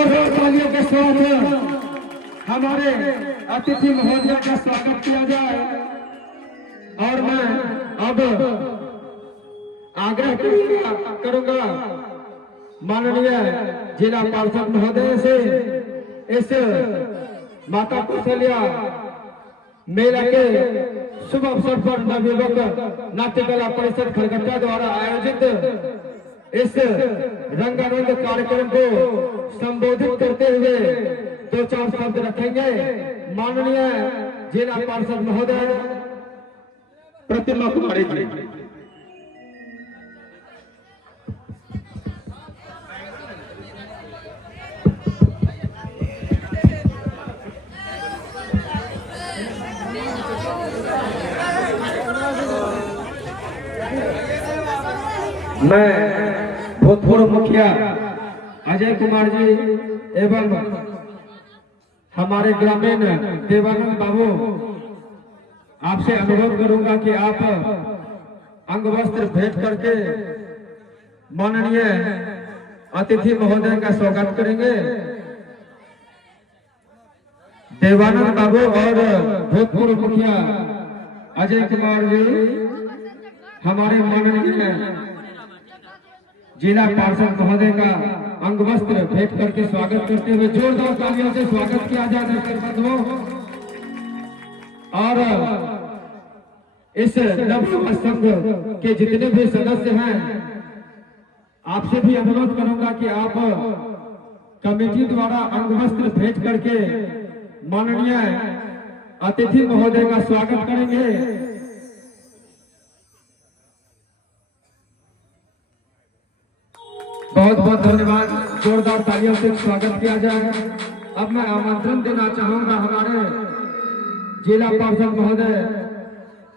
जोरदार तालियों के साथ हमारे अतिथि महोदय का स्वागत किया जाए। और मैं अब आग्रह करूंगा माननीय जिला पार्षद महोदय से इस माता कौशल्या मेला के शुभ अवसर पर नवयुवक नाट्य कला परिषद खरगट्टा द्वारा आयोजित इस रंगारंग कार्यक्रम को संबोधित करते हुए दो चार शब्द रखेंगे। माननीय जिला पार्षद महोदय प्रतिमा कुमारी जी। मैं भूतपूर्व मुखिया अजय कुमार जी एवं हमारे ग्रामीण देवानंद बाबू आपसे अनुरोध करूंगा कि आप अंग वस्त्र भेंट करके माननीय अतिथि महोदय का स्वागत करेंगे। देवानंद बाबू और भूतपूर्व मुखिया अजय कुमार जी हमारे माननीय जिला पार्षद महोदय का अंग वस्त्र भेंट करके स्वागत करते हुए जोरदार तालियों से स्वागत किया जाए दर्शक बंधुओं। और इस नवयुवक संघ के जितने भी सदस्य हैं आपसे भी अनुरोध करूंगा कि आप कमेटी द्वारा अंग वस्त्र भेंट करके माननीय अतिथि महोदय का स्वागत करेंगे। बहुत बहुत धन्यवाद। जोरदार तालियों से स्वागत किया जाए। अब मैं आमंत्रण देना चाहूंगा हमारे जिला पार्षद महोदय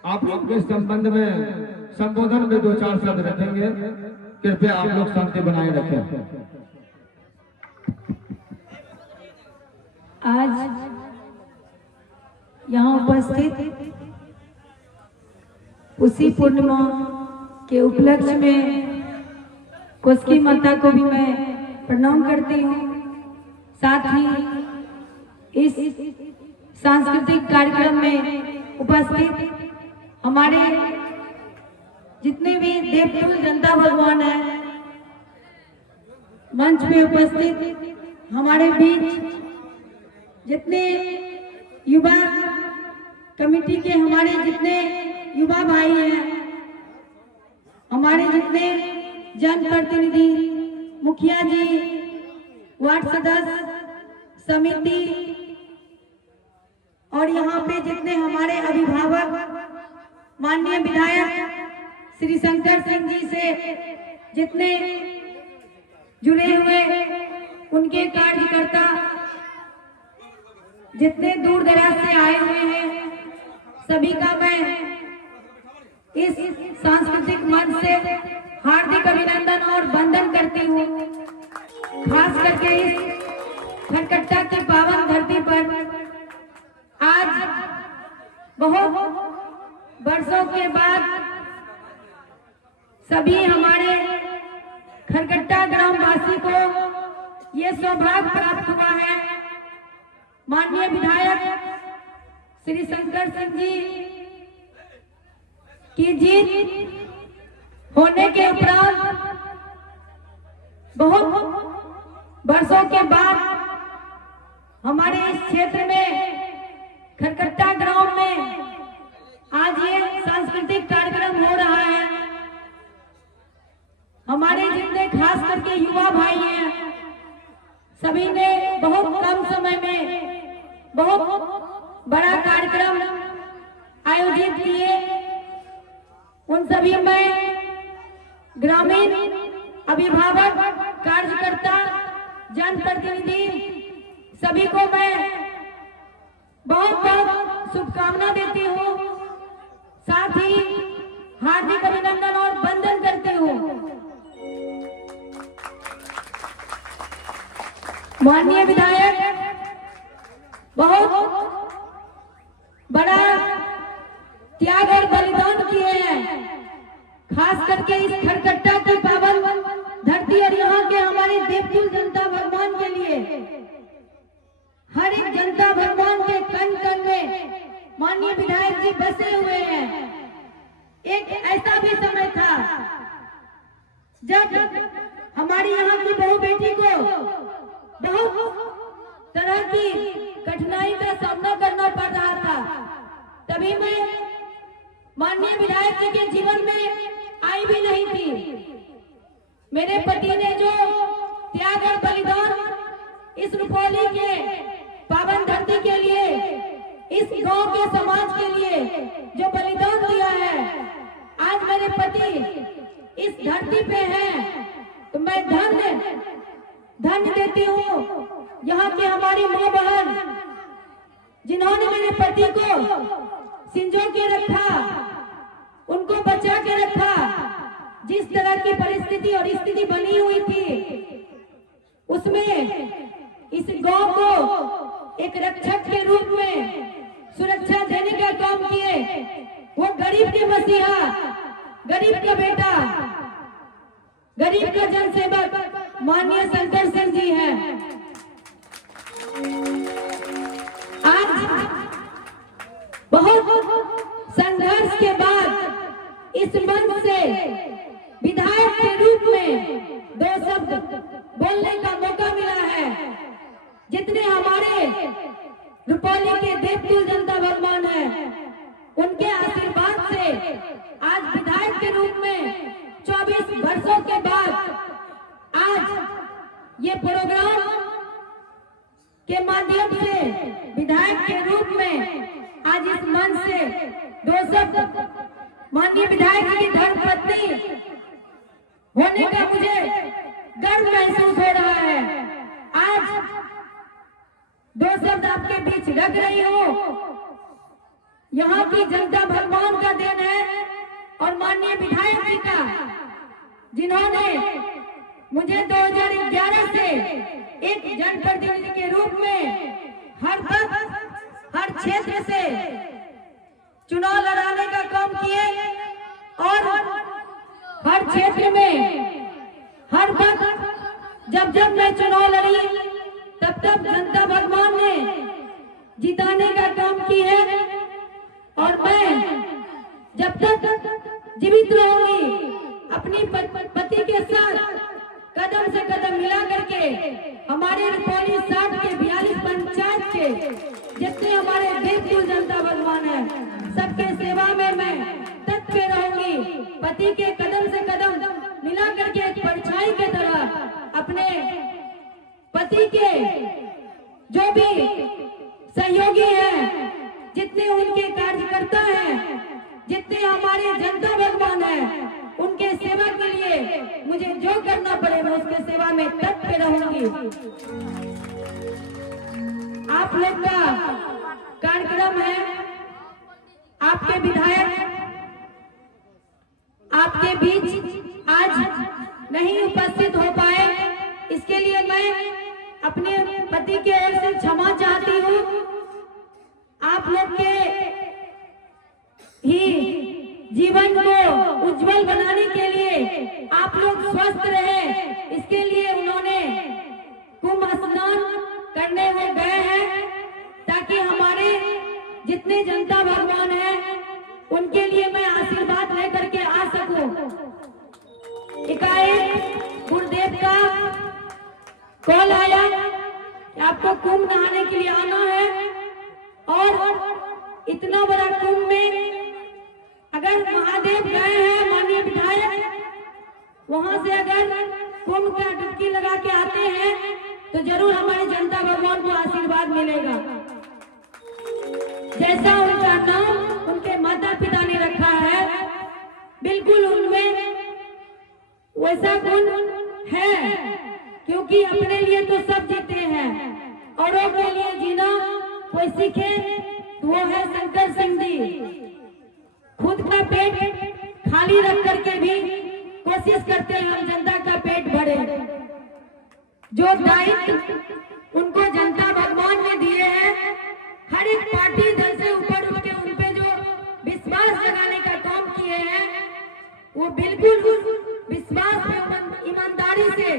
आप लोग के संबंध में संबोधन में दो चार शब्द रखेंगे। कृपया आप लोग शांति बनाए रखें। आज यहाँ उपस्थित उसी पूर्णिमा के उपलक्ष्य में कोसकी माता को भी मैं प्रणाम करती हूँ। साथ ही इस सांस्कृतिक कार्यक्रम में उपस्थित हमारे जितने भी देवतुल जनता भगवान है, मंच में उपस्थित हमारे बीच जितने युवा कमेटी के हमारे जितने युवा भाई हैं, हमारे जितने जनप्रतिनिधि, मुखिया जी, वार्ड सदस्य समिति और यहाँ पे जितने हमारे अभिभावक माननीय विधायक श्री शंकर सिंह जी से जितने जुड़े हुए उनके कार्यकर्ता जितने दूर दराज से आए हुए हैं, सभी का मैं इस सांस्कृतिक मंच से हार्दिक अभिनंदन और वंदन करती हूँ। खास करके इस खरकट्टा की पावन धरती पर आज बहुत वर्षों के बाद सभी हमारे खरकट्टा ग्रामवासी को ये सौभाग्य प्राप्त हुआ है। माननीय विधायक श्री शंकर सिंह जी की जीत होने के उपरांत बहुत वर्षों के बाद हमारे इस क्षेत्र में खरकट्टा ग्राम में आज ये सांस्कृतिक कार्यक्रम हो रहा है। हमारे जितने खास करके युवा भाई हैं, सभी ने बहुत कम समय में बहुत बड़ा कार्यक्रम आयोजित किए। उन सभी में ग्रामीण अभिभावक, कार्यकर्ता, जनप्रतिनिधि सभी को मैं बहुत बहुत शुभकामना देती हूँ। साथ ही हार्दिक अभिनंदन और वंदन करती हूँ। माननीय विधायक बहुत बड़ा त्याग और बलिदान किए हैं, खास करके इस खरकट्टा की पावन धरती और यहाँ के हमारे देवतुल जनता भगवान के लिए। हर एक जनता भगवान के कण कण में माननीय विधायक जी बसे हुए हैं। एक ऐसा भी समय था जब हमारी यहाँ की बहू बेटी को बहुत तरह की कठिनाई का सामना करना पड़ रहा था। तभी मैं माननीय विधायक जी के जीवन में आई भी नहीं थी। मेरे पति ने जो त्याग और बलिदान इस रुपौली के पावन धरती के लिए, इस गांव के समाज के लिए जो बलिदान दिया है, आज मेरे पति इस धरती पे हैं तो मैं धन्य देती हूँ यहाँ के हमारी माँ बहन जिन्होंने मेरे पति को संजो के रखा, उनको बचा के रखा। जिस तरह की परिस्थिति और स्थिति बनी हुई थी उसमें इस गांव को एक रक्षक के रूप में सुरक्षा देने का काम किए। वो गरीब के मसीहा, गरीब का बेटा, गरीब का जनसेवक माननीय शंकर सिंह जी हैं। आज बहुत संघर्ष के बाद इस मंच से विधायक के रूप में 2 शब्द बोलने का मौका मिला है। जितने हमारे रुपौली के देवतुल्य जनता भगवान है, उनके आशीर्वाद से आज विधायक के रूप में 24 वर्षों के बाद आज ये प्रोग्राम के माध्यम से विधायक के रूप में आज इस मंच से 2 शब्द माननीय विधायक की धर्मपत्नी होने का मुझे गर्व महसूस हो रहा है। आज 2 शब्द आपके बीच रख रही हूँ। यहाँ की जनता भगवान का देन है और माननीय विधायक जी का, जिन्होंने मुझे 2011 से एक जनप्रतिनिधि के रूप में हर क्षेत्र से चुनाव लड़ाने का काम किए और हर क्षेत्र में हर वक्त जब मैं चुनाव लड़ी तब जनता भगवान ने जिताने का काम की है। और मैं जब तक जीवित रहूंगी अपनी पति के साथ कदम से कदम मिला करके हमारे रुपौली 60 के 42 पंचायत के जितने हमारे देवतुल्य जनता भगवान है, सबके सेवा में मैं तत्पर रहूंगी। पति के कदम से कदम मिला करके एक परछाई की तरह अपने पति के जो भी सहयोगी हैं, जितने उनके कार्यकर्ता हैं, जितने हमारे जनता भगवान हैं, उनके सेवा के लिए मुझे जो करना पड़े मैं उसके सेवा में तत्पर रहूंगी। आप लोग का कार्यक्रम है, आपके विधायक आपके बीच आज नहीं उपस्थित हो पाए, इसके लिए मैं अपने पति के ओर से क्षमा चाहती हूँ। आप लोग के ही जीवन को उज्जवल बनाने के लिए, आप लोग स्वस्थ रहे, इसके लिए उन्होंने कुंभ स्नान करने वो गए हैं ताकि हमारे जितने जनता भगवान हैं उनके लिए मैं आशीर्वाद लेकर के आ सकूं। एकाएक गुरुदेव का कॉल आया कि आपको कुंभ नहाने के लिए आना है और इतना बड़ा कुंभ में अगर महादेव गए हैं माननीय विधायक, वहां से अगर कुंभ का डुबकी लगा के आते हैं तो जरूर हमारे जनता भगवान को आशीर्वाद मिलेगा। जैसा उनका नाम उनके माता पिता ने रखा है, बिल्कुल उनमें वैसा गुण है, क्योंकि अपने लिए तो सब जीते हैं, औरों के लिए जीना कोई सीखे तो वो है शंकर सिंह जी। खुद का पेट खाली रख करके भी कोशिश करते हैं हम जनता का पेट भरे। जो दायित्व उनको जनता भगवान ने दिए हैं, हर एक पार्टी दल से ऊपर उठ के उन पे जो विश्वास लगाने का काम किए हैं, वो बिल्कुल उस विश्वास पे ईमानदारी से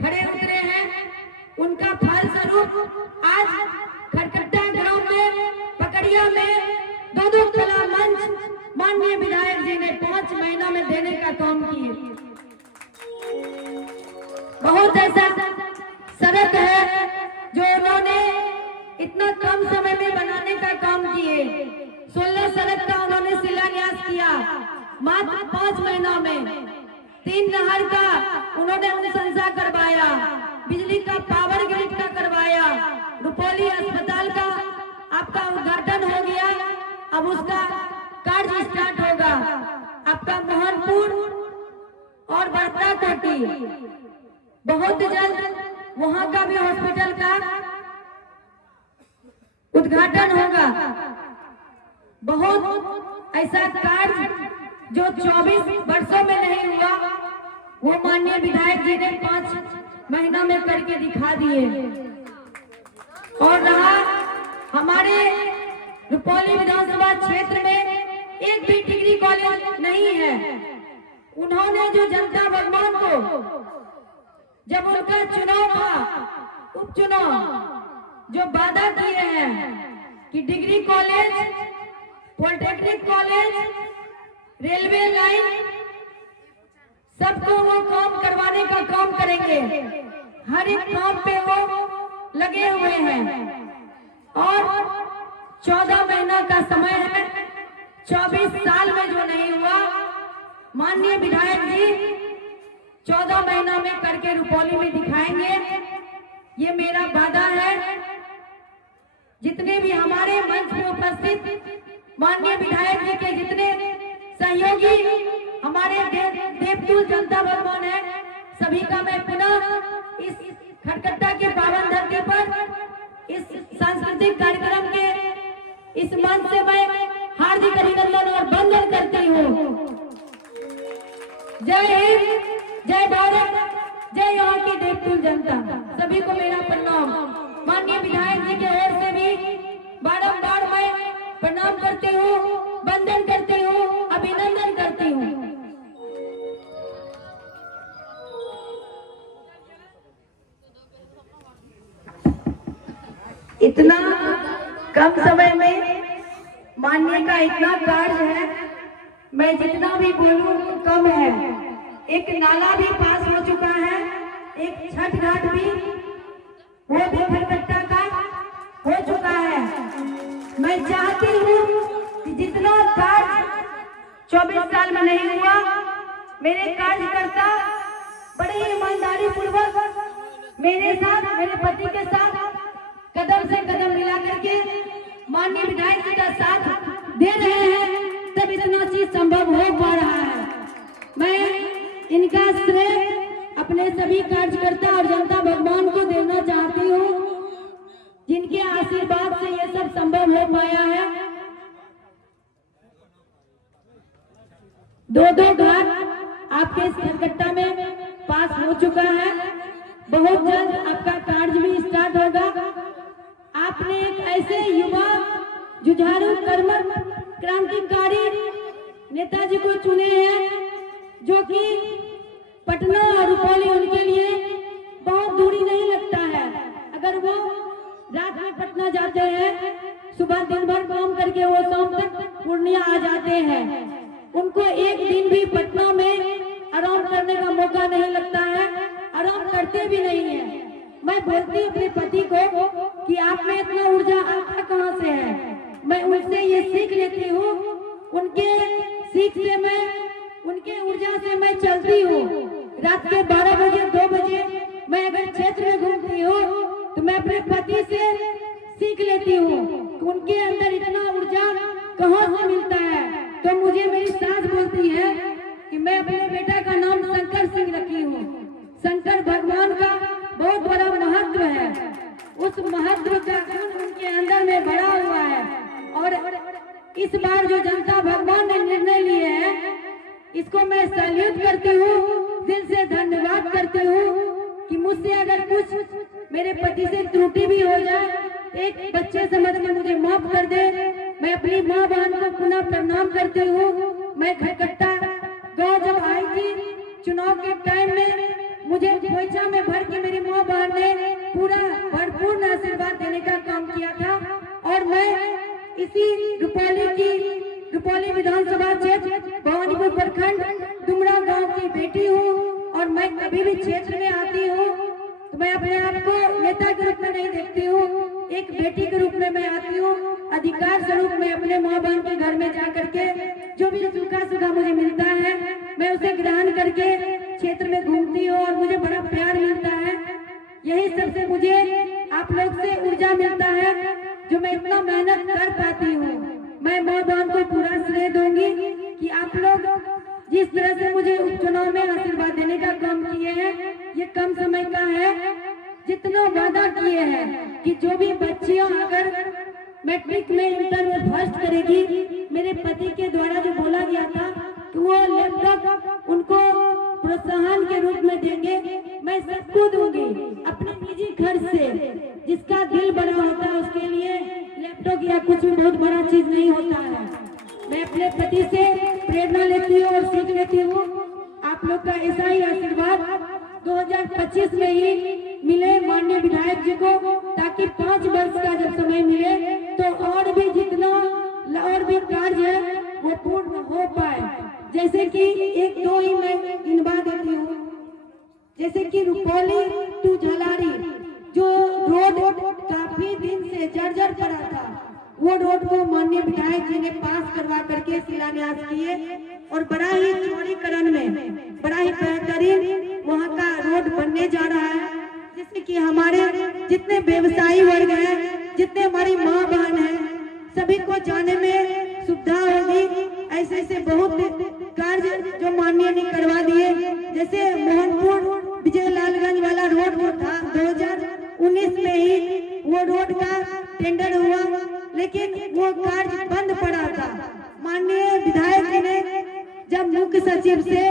खड़े उतरे हैं। उनका फल स्वरूप आज एरिया में 2 कला मंच माननीय विधायक जी ने 5 महीना में देने का काम किए। बहुत ऐसा सड़क है जो उन्होंने इतना कम समय में बनाने का काम किए। 16 सड़क का उन्होंने शिलान्यास किया मात्र 5 महीना में। 3 नहर का उन्होंने अनुशंसा करवाया, बिजली का पावर ग्रिड का करवाया, रुपौली अस्पताल का आपका उद्घाटन हो गया, अब उसका कार्य स्टार्ट होगा। आपका मोहनपुर और बड़का कोटी बहुत जल्द वहां का भी हॉस्पिटल का उद्घाटन होगा। बहुत ऐसा कार्य जो 24 वर्षों में नहीं हुआ वो माननीय विधायक जी ने 5 महीना में करके दिखा दिए। और रहा हमारे रुपौली विधानसभा क्षेत्र में एक भी डिग्री कॉलेज नहीं है। उन्होंने जो जनता भगवान को जब उनका चुनाव था, उपचुनाव, जो वादा किए हैं कि degree college, polytechnic college, railway line, सबको वो काम करवाने का काम करेंगे। हर एक काम पे वो लगे हुए हैं और 14 महीना का समय है। 24 साल में जो नहीं हुआ, माननीय विधायक जी 14 महीना में करके रुपौली में दिखाएंगे। ये मेरा वादा है। जितने भी हमारे मंच में उपस्थित माननीय विधायक जी के जितने सहयोगी हमारे देवतुल जनता भगवान है, सभी का मैं पुनः इस खटकट्टा के पावन धरती पर इस सांस्कृतिक कार्यक्रम के इस मंच से मैं हार्दिक अभिनंदन और वंदन करती हूँ। जय हिंद, जय भारत, जय यहाँ की देवतुल जनता। सभी को मेरा प्रणाम। माननीय विधायक जी की ओर से भी बारंबार मैं प्रणाम करती हूँ, वंदन करती हूँ, अभिनंदन करती हूँ। इतना कम समय में माननीय का इतना कार्य है, मैं जितना भी बोलूं कम है। एक नाला भी पास हो चुका है, एक छठ घाट भी, वो भी खटकट्टा का हो चुका है। मैं चाहती हूँ कि जितना कार्य 24 साल में नहीं हुआ, मेरे कार्यकर्ता बड़े ईमानदारी पूर्वक मेरे साथ, मेरे पति के साथ कदम से कदम मिला करके माननीय विधायक जी का साथ दे रहे हैं, तब इतना चीज संभव हो पा रहा है। मैं इनका श्रेय अपने सभी कार्यकर्ता और जनता भगवान को देना चाहती हूँ, जिनके आशीर्वाद से ये सब संभव हो पाया है। 2 घाट आपके इस खटकट्टा में पास हो चुका है। बहुत जल्द आपका कार्य भी स्टार्ट होगा। आपने एक ऐसे युवा जुझारू कर्मठ क्रांतिकारी नेताजी को चुने हैं, जो कि पटना और रुपौली उनके लिए बहुत दूरी नहीं लगता है। अगर वो रात में पटना जाते हैं, सुबह दिन भर काम करके वो शाम तक पूर्णिया आ जाते हैं। उनको एक दिन भी पटना में आराम करने का मौका नहीं लगता है, आराम करते भी नहीं है। मैं बोलती अपने पति को कि आप में इतना ऊर्जा आता कहाँ से है। मैं उनसे ये सीख लेती हूँ, उनके सीख से मैं, उनके ऊर्जा से मैं चलती हूँ। रात के 12 बजे 2 बजे मैं अगर क्षेत्र में घूमती हूँ तो मैं अपने पति से सीख लेती हूँ कि उनके अंदर इतना ऊर्जा कहाँ से मिलता है। तो मुझे मेरी सास बोलती है कि मैं अपने बेटा का नाम शंकर सिंह रखी हूँ। शंकर भगवान का बहुत बड़ा महत्व है, उस महत्व का गुण उनके अंदर में भरा हुआ है। और इस बार जो जनता भगवान ने निर्णय लिए हैं, इसको मैं सैल्यूट करती हूँ, दिल से धन्यवाद करती हूँ कि मुझसे अगर कुछ मेरे पति से त्रुटि भी हो जाए, एक बच्चे समझ के मुझे माफ कर दे। मैं अपनी माँ बहन को पुनः प्रणाम करती हूँ। मैं खटकट्टा गाँव जब आई थी चुनाव के टाइम में, मुझे खोइछा में भर के मेरी माँ बहन ने पूरा भरपूर आशीर्वाद देने का काम किया था। और मैं इसी रुपौली विधानसभा क्षेत्र भवानीपुर प्रखंड डुमरा गांव की बेटी हूँ और मैं कभी भी क्षेत्र में आती हूँ तो मैं अपने आप को नेता के रूप में नहीं देखती हूँ, एक बेटी के रूप में मैं आती हूँ। अधिकार स्वरूप मैं अपने माँ बहन के घर में जा करके जो भी सूखा मुझे मिलता है मैं उसे ग्रहण करके क्षेत्र में घूमती हूँ और मुझे बड़ा प्यार मिलता है। यही सबसे मुझे आप लोग से ऊर्जा मिलता है जो मैं इतना मेहनत कर पाती हूँ। मैं माँ बहन को पूरा श्रेय दूंगी कि आप लोग जिस तरह से मुझे उपचुनाव में आशीर्वाद देने का काम किए हैं, ये कम समय का है। जितना वादा किए हैं कि जो भी बच्चियां अगर मैट्रिक में इंटर में फर्स्ट करेगी, मेरे पति के द्वारा जो बोला गया था कि वो लैपटॉप उनको प्रोत्साहन के रूप में देंगे, मैं सबको दूंगी अपने निजी खर्च से। जिसका दिल बड़ा होता है उसके लिए लैपटॉप या कुछ भी बहुत बड़ा चीज नहीं होता है। मैं अपने पति से प्रेरणा लेती हूँ और सीख लेती हूँ। आप लोग का ऐसा ही आशीर्वाद 2025 में ही मिले माननीय विधायक जी को, ताकि 5 वर्ष का जब समय मिले तो और भी जितना और भी कार्य है वो पूर्ण हो पाए। जैसे कि 1-2 ही मैं गिनवा देती हूँ। जैसे कि रुपौली टू झलारी जो रोड काफी दिन से जर्जर पड़ा था, वो रोड को माननीय विधायक जी ने पास करवा करके शिलान्यास किए और बड़ा ही चौड़ीकरण में बड़ा ही बेहतरीन वहाँ का रोड बनने जा रहा है। जिससे कि हमारे जितने व्यवसायी वर्ग हैं, जितने हमारी माँ बहन हैं, सभी को जाने में सुविधा होगी। ऐसे बहुत कार्य जो माननीय ने करवा दिए। जैसे मोहनपुर विजय लालगंज वाला रोड जो था 2019 में ही वो रोड का टेंडर हुआ, लेकिन वो कार्य बंद पड़ा था। माननीय विधायक जी ने जब मुख्य सचिव से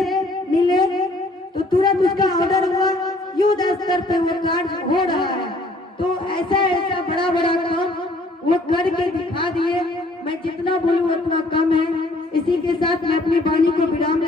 मिले तो तुरंत उसका ऑर्डर हुआ, युद्ध स्तर पे वो कार्य हो रहा है। तो ऐसा बड़ा काम वो करके दिखा दिए। मैं जितना बोलूँ उतना कम है। इसी के साथ मैं अपनी वाणी को विराम